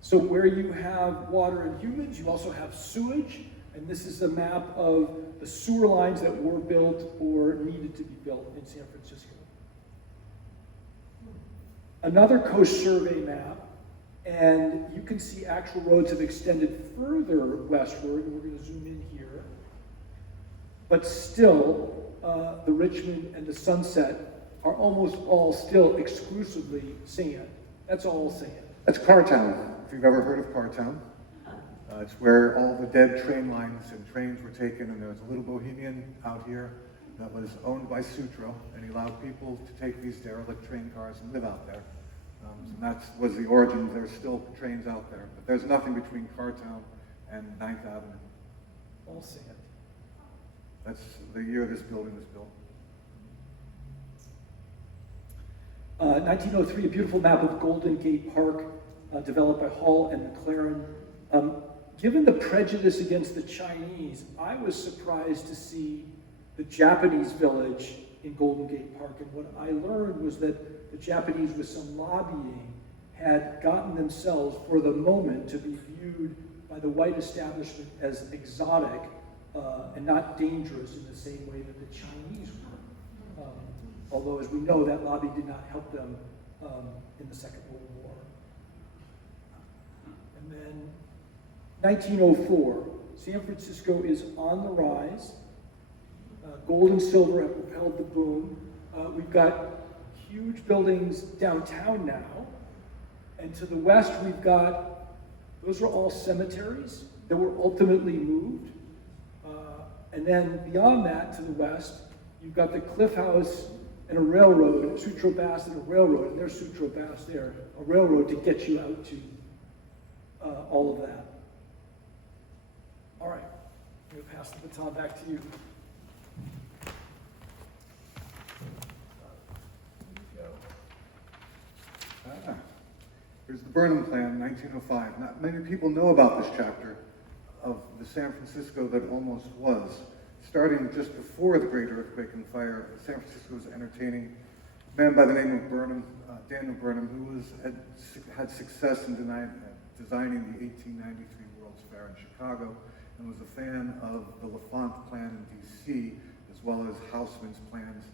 So where you have water and humans, you also have sewage. And this is a map of the sewer lines that were built or needed to be built in San Francisco. Another coast survey map, and you can see actual roads have extended further westward. We're going to zoom in here. But still, the Richmond and the Sunset are almost all still exclusively sand. That's all sand. That's Cartown, if you've ever heard of Cartown. It's where all the dead train lines and trains were taken, and there was a little bohemian out here that was owned by Sutro, and he allowed people to take these derelict train cars and live out there. And that was the origin. There's still trains out there, but there's nothing between Cartown and 9th Avenue. All sand. That's the year this building was built. 1903, a beautiful map of Golden Gate Park, developed by Hall and McLaren. Given the prejudice against the Chinese, I was surprised to see the Japanese village in Golden Gate Park. And what I learned was that the Japanese, with some lobbying, had gotten themselves, for the moment, to be viewed by the white establishment as exotic and not dangerous in the same way that the Chinese were. Although, as we know, that lobby did not help them in the Second World War. And then 1904, San Francisco is on the rise. Gold and silver have propelled the boom. We've got huge buildings downtown now. And to the west, we've got, those are all cemeteries that were ultimately moved. And then beyond that, to the west, you've got the Cliff House and a railroad, Sutro Bass and a railroad, and there's Sutro Bass there, a railroad to get you out to all of that. All right, I'm going to pass the baton back to you. Here's the Burnham Plan, 1905. Not many people know about this chapter of the San Francisco that almost was. Starting just before the Great Earthquake and Fire, San Francisco was entertaining a man by the name of Burnham, Daniel Burnham, who had success in designing the 1893 World's Fair in Chicago, and was a fan of the L'Enfant Plan in D.C., as well as Haussmann's plans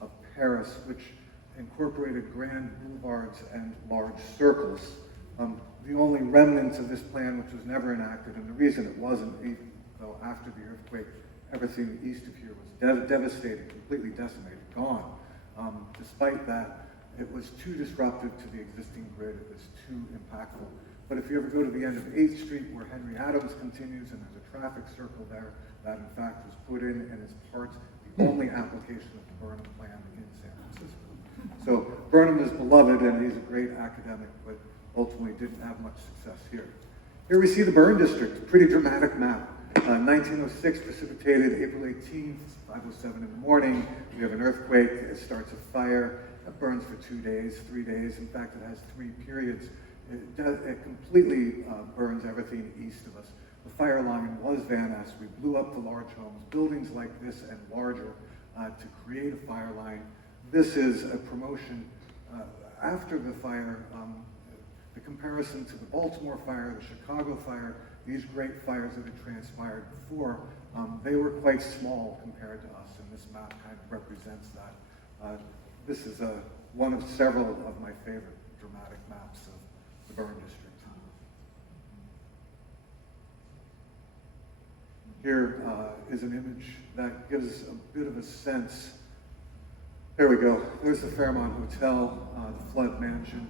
of Paris, which incorporated grand boulevards and large circles. The only remnants of this plan, which was never enacted, and the reason it wasn't, even though after the earthquake, everything east of here was devastated, completely decimated, gone. Despite that, it was too disruptive to the existing grid. It was too impactful. But if you ever go to the end of 8th Street, where Henry Adams continues, and there's a traffic circle there, that in fact was put in and is part, the only application of the Burnham Plan in San Francisco. So Burnham is beloved, and he's a great academic, but ultimately didn't have much success here. Here we see the burn district, a pretty dramatic map. 1906 precipitated April 18th, 5:07 in the morning. We have an earthquake, it starts a fire, it burns for 2 days, 3 days. In fact, it has 3 periods. It completely burns everything east of us. The fire line was Van Ness. We blew up the large homes, buildings like this and larger, to create a fire line. This is a promotion after the fire. The comparison to the Baltimore fire, the Chicago fire, these great fires that had transpired before, they were quite small compared to us, and this map kind of represents that. This is one of several of my favorite dramatic maps of the burn district. Here is an image that gives a bit of a sense. There we go. There's the Fairmont Hotel, the flood mansion.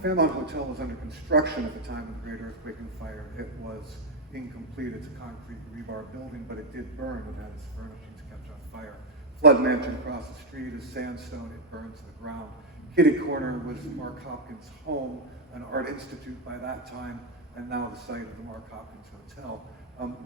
Fairmont Hotel was under construction at the time of the Great Earthquake and Fire. It was incomplete. It's a concrete rebar building, but it did burn. It had its furnishings kept on fire. Flood mansion across the street is sandstone. It burns to the ground. Kitty Corner was Mark Hopkins' home, an art institute by that time, and now the site of the Mark Hopkins Hotel.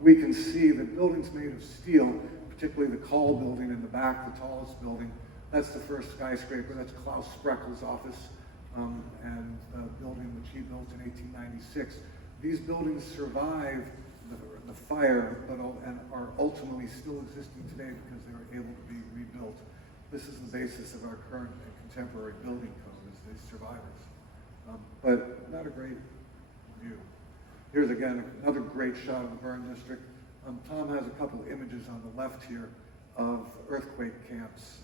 We can see the buildings made of steel, particularly the Call building in the back, the tallest building. That's the first skyscraper. That's Klaus Spreckel's office. And the building which he built in 1896. These buildings survived the fire, but and are ultimately still existing today because they were able to be rebuilt. This is the basis of our current and contemporary building code, is these survivors. But not a great view. Here's again another great shot of the burn district. Tom has a couple images on the left here of earthquake camps.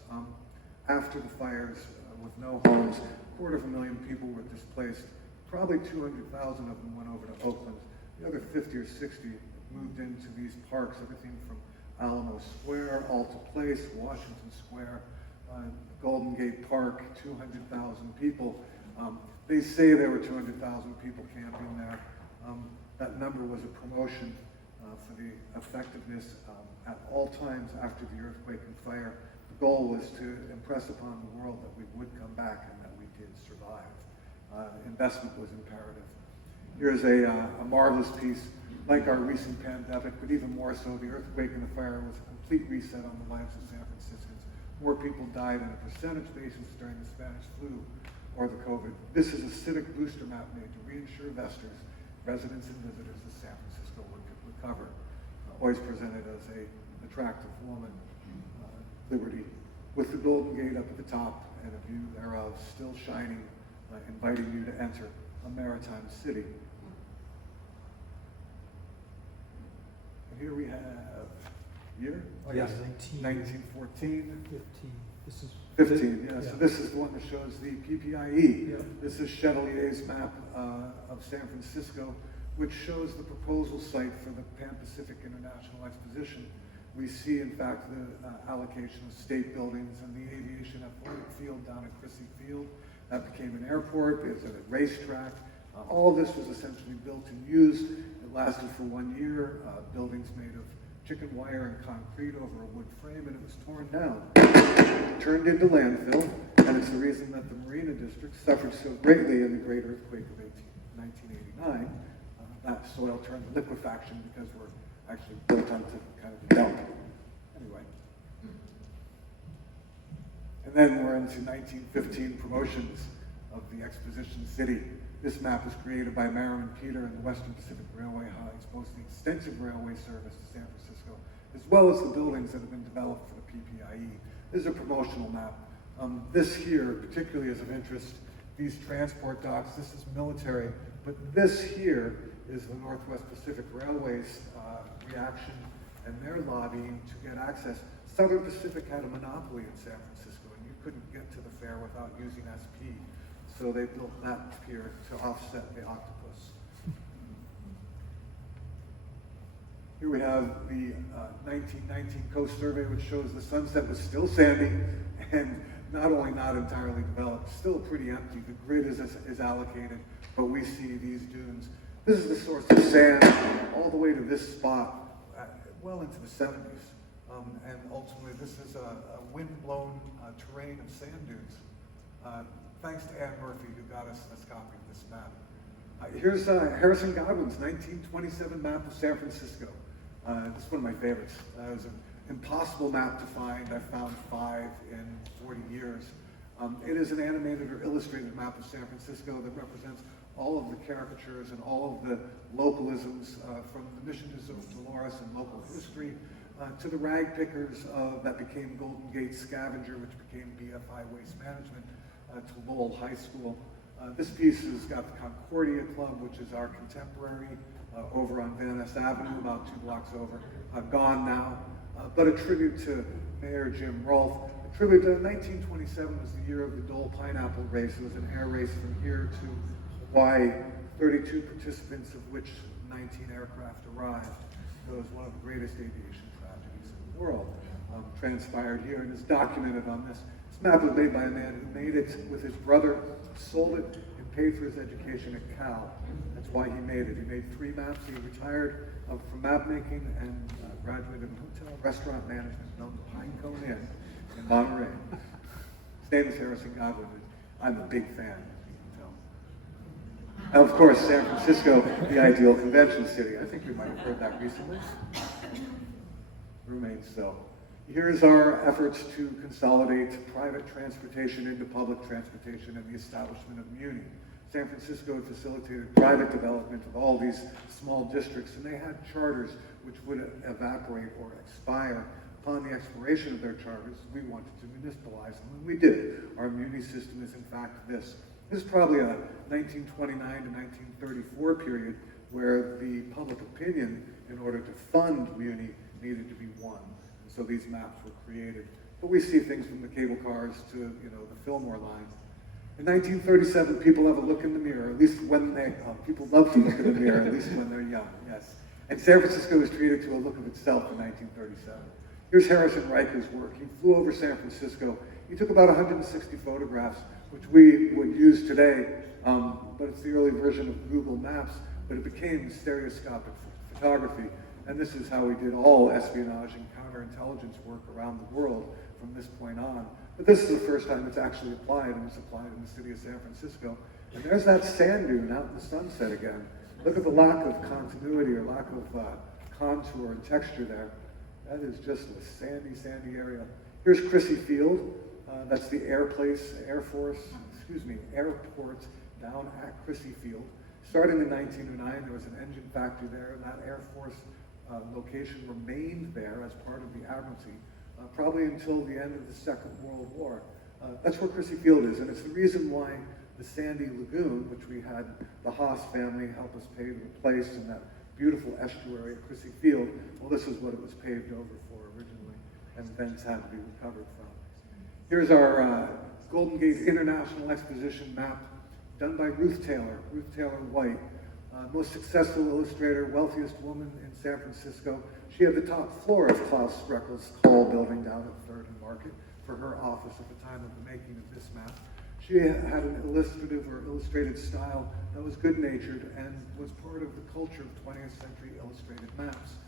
After the fires, with no homes, 250,000 people were displaced. Probably 200,000 of them went over to Oakland. The other 50 or 60 moved into these parks, everything from Alamo Square, Alta Place, Washington Square, Golden Gate Park, 200,000 people. They say there were 200,000 people camping there. That number was a promotion for the effectiveness at all times after the earthquake and fire. The goal was to impress upon the world that we would come back and that we did survive. Investment was imperative. Here's a marvelous piece, like our recent pandemic, but even more so, the earthquake and the fire was a complete reset on the lives of San Franciscans. More people died on a percentage basis during the Spanish flu or the COVID. This is a civic booster map made to reassure investors, residents and visitors that San Francisco would recover. Always presented as a attractive woman, liberty, with the Golden Gate up at the top and a view thereof still shining, inviting you to enter a maritime city. And here we have year? Oh, yeah, 1914. 15. This is 15, yeah. Yeah. So this is the one that shows the PPIE. Yeah. This is Chevalier's map of San Francisco, which shows the proposal site for the Pan Pacific International Exposition. We see, in fact, the allocation of state buildings and the aviation athletic field down at Crissy Field. That became an airport. There's a racetrack. All of this was essentially built and used. It lasted for 1 year. Buildings made of chicken wire and concrete over a wood frame, and it was torn down, turned into landfill, and it's the reason that the Marina District suffered so greatly in the great earthquake of 1989. That soil turned to liquefaction because we're actually built onto kind of a dump. Anyway. And then we're into 1915 promotions of the Exposition City. This map was created by Merriman Peter and the Western Pacific Railway highlights both the extensive railway service to San Francisco, as well as the buildings that have been developed for the PPIE. This is a promotional map. This here particularly is of interest. These transport docks, this is military, but this here is the Northwest Pacific Railway's reaction and their lobbying to get access. Southern Pacific had a monopoly in San Francisco, and you couldn't get to the fair without using SP. So they built that pier to offset the octopus. Here we have the 1919 Coast Survey, which shows the Sunset was still sandy and not only not entirely developed, still pretty empty. The grid is allocated, but we see these dunes. This is the source of sand all the way to this spot, well into the 70s. And ultimately, this is a wind-blown terrain of sand dunes. Thanks to Ann Murphy, who got us this copy of this map. Here's Harrison Godwin's 1927 map of San Francisco. This is one of my favorites. It was an impossible map to find. I found 5 in 40 years. It is an animated or illustrated map of San Francisco that represents all of the caricatures and all of the localisms from the Missions of Dolores and local history to the rag pickers that became Golden Gate Scavenger, which became BFI Waste Management, to Lowell High School. This piece has got the Concordia Club, which is our contemporary, over on Van Ness Avenue, about 2 blocks over. Gone now, but a tribute to Mayor Jim Rolfe. A tribute to 1927 was the year of the Dole Pineapple Race. It was an air race from here to Hawaii, 32 participants, of which 19 aircraft arrived. It was one of the greatest aviation tragedies in the world. Transpired here and is documented on this. This map was made by a man who made it with his brother, sold it, and paid for his education at Cal. That's why he made it. He made 3 maps. He retired from map making and graduated in hotel restaurant management, known as Pinecone Inn in Monterey. His name is Harrison Godwin. I'm a big fan, as you can tell. Now, of course, San Francisco, the ideal convention city. I think we might have heard that recently. Remains so. Here's our efforts to consolidate private transportation into public transportation and the establishment of Muni. San Francisco had facilitated private development of all these small districts, and they had charters which would evaporate or expire. Upon the expiration of their charters, we wanted to municipalize them, and we did. Our Muni system is, in fact, this. This is probably a 1929 to 1934 period where the public opinion, in order to fund Muni, needed to be won. And so these maps were created. But we see things from the cable cars to, the Fillmore line. In 1937, people have a look in the mirror, at least when they, people love to look in the mirror, at least when they're young, yes. And San Francisco was treated to a look of itself in 1937. Here's Harrison Riker's work. He flew over San Francisco. He took about 160 photographs, which we would use today, but it's the early version of Google Maps, but it became stereoscopic photography. And this is how we did all espionage and counterintelligence work around the world from this point on. But this is the first time it's actually applied, and it's applied in the city of San Francisco. And there's that sand dune out in the sunset again. Look at the lack of continuity or lack of contour and texture there. That is just a sandy, sandy area. Here's Crissy Field. That's the airport down at Crissy Field. Starting in 1909, there was an engine factory there. That Air Force location remained there as part of the Admiralty probably until the end of the Second World War. That's where Crissy Field is, and it's the reason why the Sandy Lagoon, which we had the Haas family help us pave the place in that beautiful estuary at Crissy Field, well, this is what it was paved over for originally, and thence had to be recovered from. Here's our Golden Gate International Exposition map done by Ruth Taylor White, most successful illustrator, wealthiest woman in San Francisco. She had the top floor of Klaus Reckel's Hall building down at 3rd and Market for her office at the time of the making of this map. She had an illustrative or illustrated style that was good-natured and was part of the culture of 20th century illustrated maps.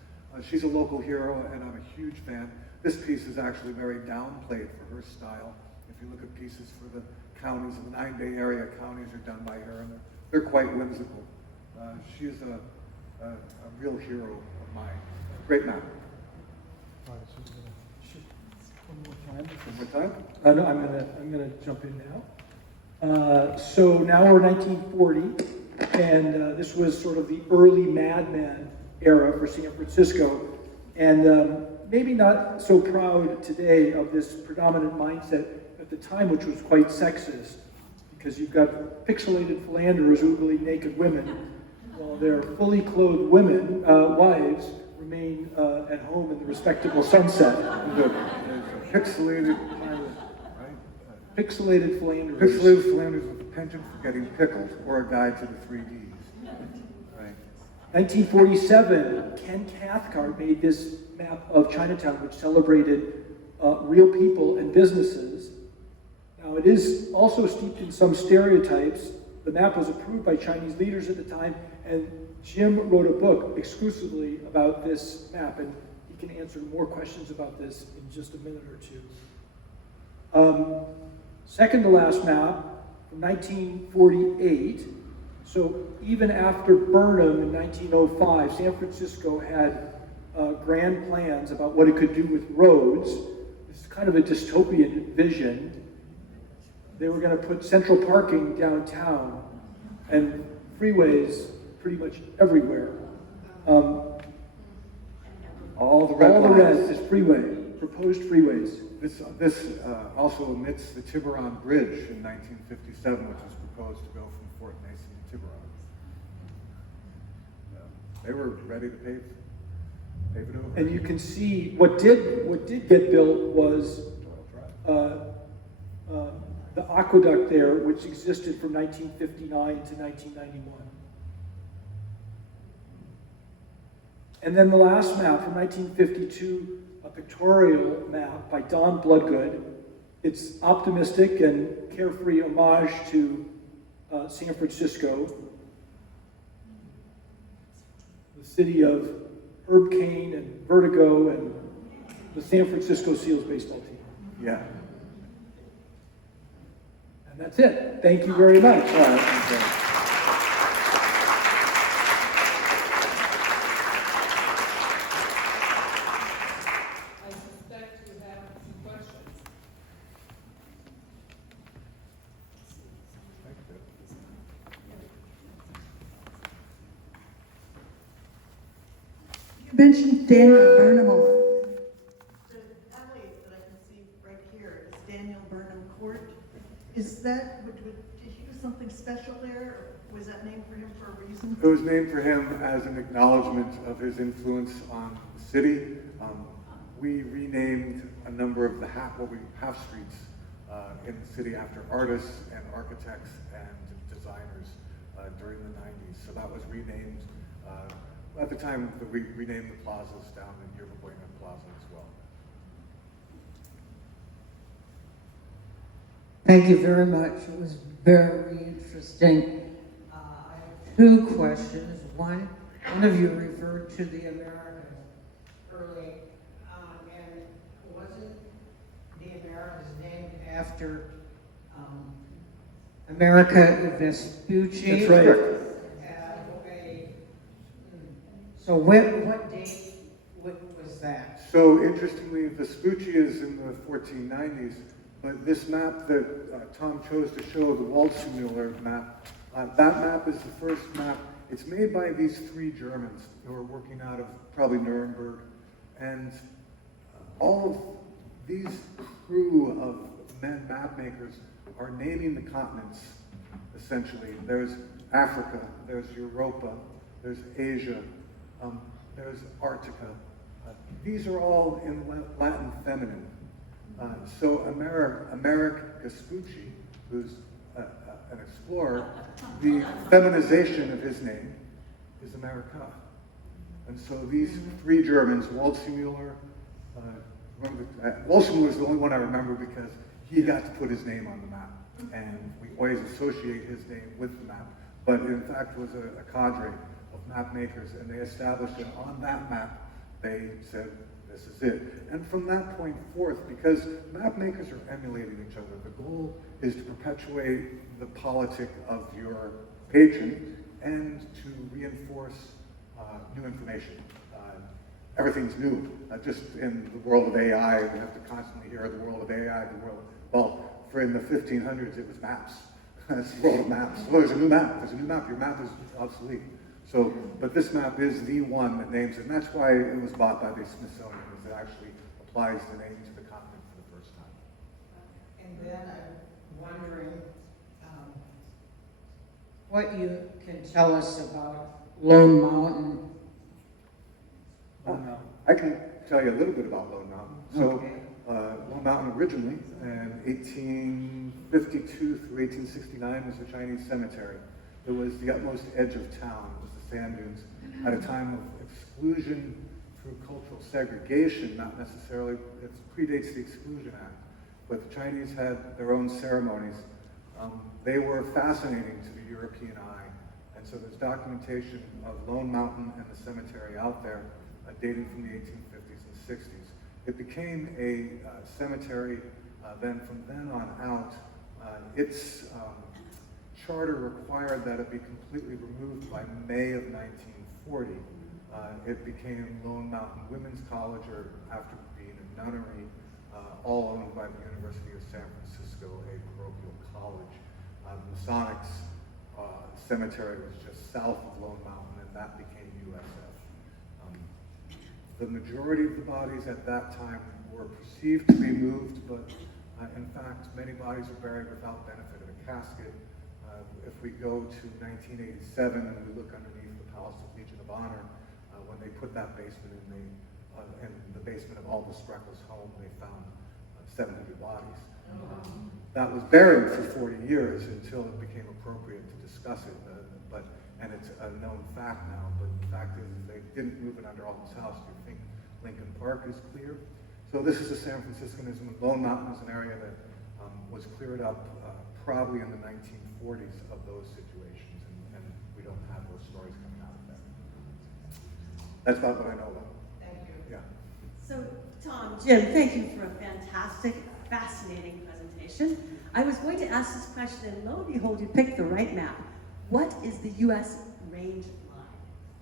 She's a local hero, and I'm a huge fan. This piece is actually very downplayed for her style. If you look at pieces for the counties, in the 9 Bay Area counties are done by her, and they're quite whimsical. She's a real hero of mine. Great map. All right, so we're gonna shift one more time. One more time? No, I'm gonna jump in now. So now we're 1940, and this was sort of the early Mad Men era for San Francisco, and maybe not so proud today of this predominant mindset at the time, which was quite sexist, because you've got pixelated philanderers oogly naked women, while their fully clothed women, wives, remain at home in the respectable sunset. There's a pixelated pilot, right? Pixelated philanderers. Pixelated philanderers with a penchant for getting pickled, or a guide to the 3Ds. Right. 1947, Ken Cathcart made this map of Chinatown, which celebrated real people and businesses. Now, it is also steeped in some stereotypes. The map was approved by Chinese leaders at the time, and Jim wrote a book exclusively about this map, and he can answer more questions about this in just a minute or two. Second to last map, from 1948. So even after Burnham in 1905, San Francisco had grand plans about what it could do with roads. This is kind of a dystopian vision. They were going to put central parking downtown and freeways pretty much everywhere. All the red lines. is freeway, proposed freeways. This also omits the Tiburon Bridge in 1957, which was proposed to go from Fort Mason to Tiburon. They were ready to pave it over. And you can see what did get built was the aqueduct there, which existed from 1959 to 1991. And then the last map from 1952, a pictorial map by Don Bloodgood. It's optimistic and carefree homage to San Francisco, the city of Herb Caen and Vertigo and the San Francisco Seals baseball team. Yeah. And that's it. Thank you very much. All right, okay. I suspect you have some questions. You mentioned Daniel Burnham a lot. The alley that I can see right here is Daniel Burnham Court. Is that, did he do something special there, or was that named for him for a reason? It was named for him as an acknowledgement of his influence on the city. We renamed a number of the half streets in the city after artists and architects and designers during the 90s. So that was renamed. At the time, we renamed the plazas down in Yerba Buena Plaza as well. Thank you very much. It was very interesting. I have two questions. One of you referred to the Americans early, and wasn't the Americans named after America Vespucci? That's right. So what date was that? So interestingly, Vespucci is in the 1490s, but this map that Tom chose to show, the Waldseemüller map, that map is the first map. It's made by these three Germans who are working out of probably Nuremberg, and all of these crew of men map makers are naming the continents, essentially. There's Africa, there's Europa, there's Asia, there's Antarctica. These are all in Latin feminine. So Americ Vespucci, who's an explorer, the feminization of his name is America. And so these three Germans, Waldseemüller, Waldseemüller is the only one I remember because he got to put his name on the map. And we always associate his name with the map. But in fact was a cadre of map makers, and they established it on that map. They said, this is it. And from that point forth, because map makers are emulating each other, the goal is to perpetuate the politic of your patron and to reinforce new information. Everything's new. Just in the world of AI, we have to constantly hear the world of AI, well, for in the 1500s, it was maps. It's the world of maps. Well, there's a new map. There's a new map. Your map is obsolete. So, but this map is the one that names it, and that's why it was bought by the Smithsonian, because it actually applies the name to the continent for the first time. And then I'm wondering what you can tell us about Lone Mountain. I can tell you a little bit about Lone Mountain. So, Lone Mountain originally, in 1852 through 1869, was a Chinese cemetery. It was the utmost edge of town. It was the sand dunes. At a time of exclusion through cultural segregation, not necessarily, it predates the Exclusion Act, but the Chinese had their own ceremonies. They were fascinating to the European eye. And so there's documentation of Lone Mountain and the cemetery out there dating from the 1850s and 60s. It became a cemetery then from then on out. Its charter required that it be completely removed by May of 1940. It became Lone Mountain Women's College, or after being a nunnery, all owned by the University of San Francisco, a parochial college. Masonics cemetery was just south of Lone Mountain, and that became USF. The majority of the bodies at that time were perceived to be moved, but in fact, many bodies were buried without benefit of a casket. If we go to 1987 and we look underneath the Palace of Legion of Honor, when they put that basement in the basement of Aldous Reckless' home, they found 700 bodies. That was buried for 40 years until it became appropriate to discuss it. And it's a known fact now, but the fact is they didn't move it under Aldous House. You think Lincoln Park is clear? So this is a San Franciscanism. Lone Mountain is an area that was cleared up probably in the 1940s of those situations, and we don't have those stories coming out of there. That's about what I know about. Thank you. Yeah. So, Tom, Jim, thank you for a fantastic, fascinating presentation. I was going to ask this question, and lo and behold, you picked the right map. What is the U.S. range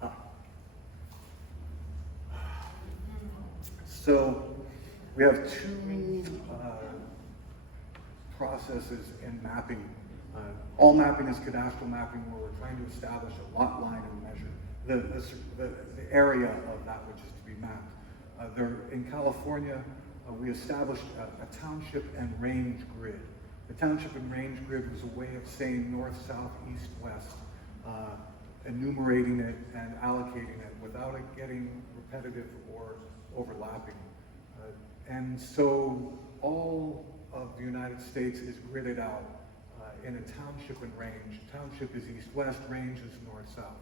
line? So we have two processes in mapping. All mapping is cadastral mapping, where we're trying to establish a lot line and measure the area of that which is to be mapped. In California, we established a township and range grid. The township and range grid was a way of saying north, south, east, west, enumerating it and allocating it without it getting repetitive or overlapping. And so all of the United States is gridded out in a township and range. Township is east-west, range is north-south.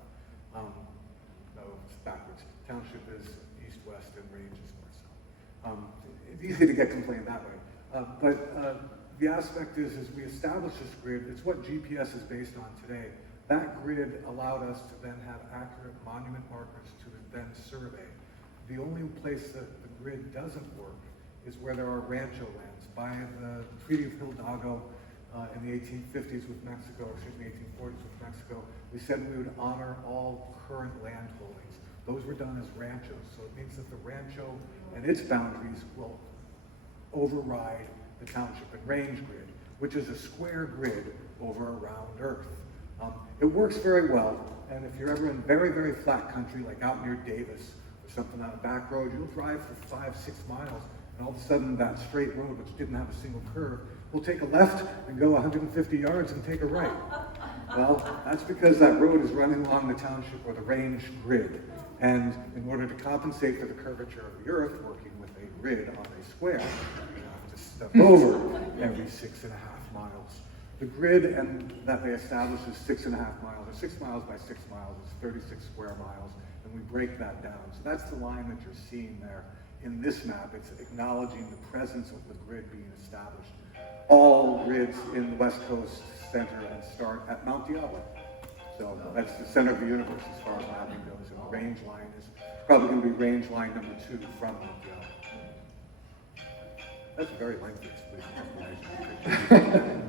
No, it's backwards. Township is east-west and range is north-south. It's easy to get complained that way. But the aspect is we established this grid. It's what GPS is based on today. That grid allowed us to then have accurate monument markers to then survey. The only place that the grid doesn't work is where there are rancho lands. By the Treaty of Hidalgo in the 1850s with Mexico, 1840s with Mexico, we said we would honor all current land holdings. Those were done as ranchos, so it means that the rancho and its boundaries will override the township and range grid, which is a square grid over a round earth. It works very well, and if you're ever in very, very flat country, like out near Davis or something on a back road, you'll drive for 5-6 miles, and and all of a sudden that straight road, which didn't have a single curve, will take a left and go 150 yards and take a right. Well, that's because that road is running along the township or the range grid. And in order to compensate for the curvature of the earth, working with a grid on a square, you have to step over every 6.5 miles. The grid and that they establish is 6.5 miles, or 6 miles by 6 miles, is 36 square miles, and we break that down. So that's the line that you're seeing there. In this map, it's acknowledging the presence of the grid being established. All grids in the West Coast center and start at Mount Diablo. So that's the center of the universe as far as mapping goes. And the range line is probably going to be range line number 2 from Mount Diablo. That's a very lengthy explanation.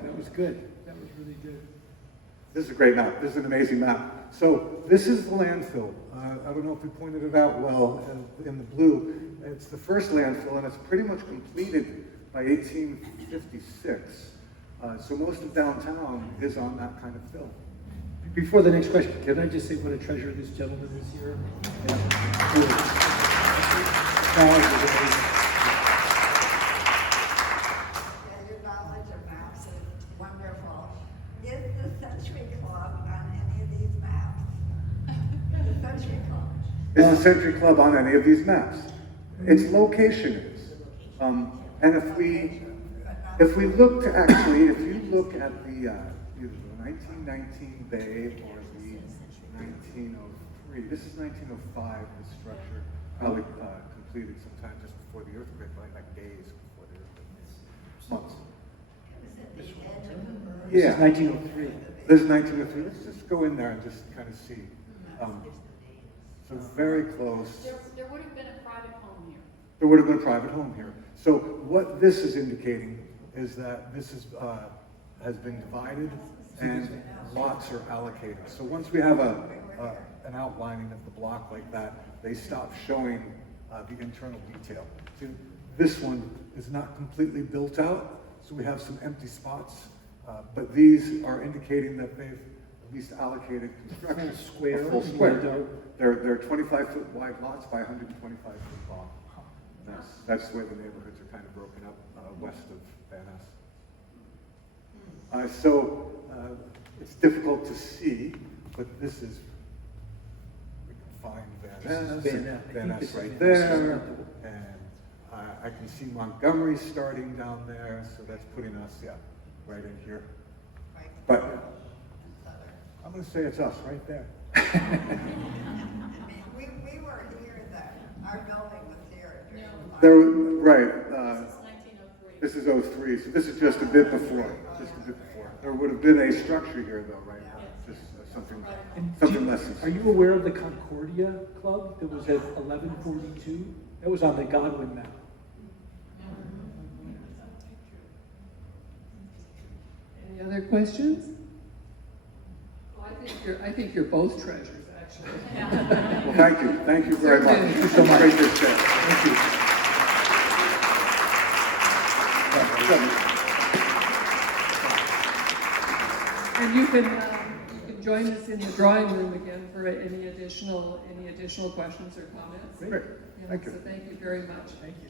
That was good. That was really good. This is a great map. This is an amazing map. So this is the landfill. I don't know if we pointed it out well in the blue. It's the first landfill, and it's pretty much completed by 1856. So most of downtown is on that kind of fill. Before the next question, can I just say what a treasure this gentleman is here? Your knowledge of maps is wonderful. Is the Century Club on any of these maps? The Century Club. Is the Century Club on any of these maps? Its location is. And if we look to actually, if you look at the either the 1919 Bay or the 1903, this is 1905, this structure, probably completed sometime just before the earthquake, like days before the earthquake, months. This is 1903. This is 1903. Let's just go in there and just kind of see. So very close. There would have been a private home here. There would have been a private home here. So what this is indicating is that this is, has been divided and lots are allocated. So once we have an outlining of the block like that, they stop showing the internal detail. So this one is not completely built out, so we have some empty spots, but these are indicating that they've at least allocated construction. Full square. A full square. They're 25-foot wide lots by 125 foot long. That's the way the neighborhoods are kind of broken up west of Van Ness. So it's difficult to see, but this is, we can find Van Ness right there, and I can see Montgomery starting down there, so that's putting us, right in here. But I'm going to say it's us right there. We were here then. Our building was here. There, right. This is 03, so this is just a bit before. There would have been a structure here, though, right? Just something less than. Are you aware of the Concordia Club that was at 1142? That was on the Godwin map. Any other questions? Well, I think you're both treasures, actually. Well, thank you. Thank you very much. Thank you so much. Great to share. Thank you. And you can join us in the drawing room again for any additional questions or comments. Great. Thank you. So thank you very much. Thank you.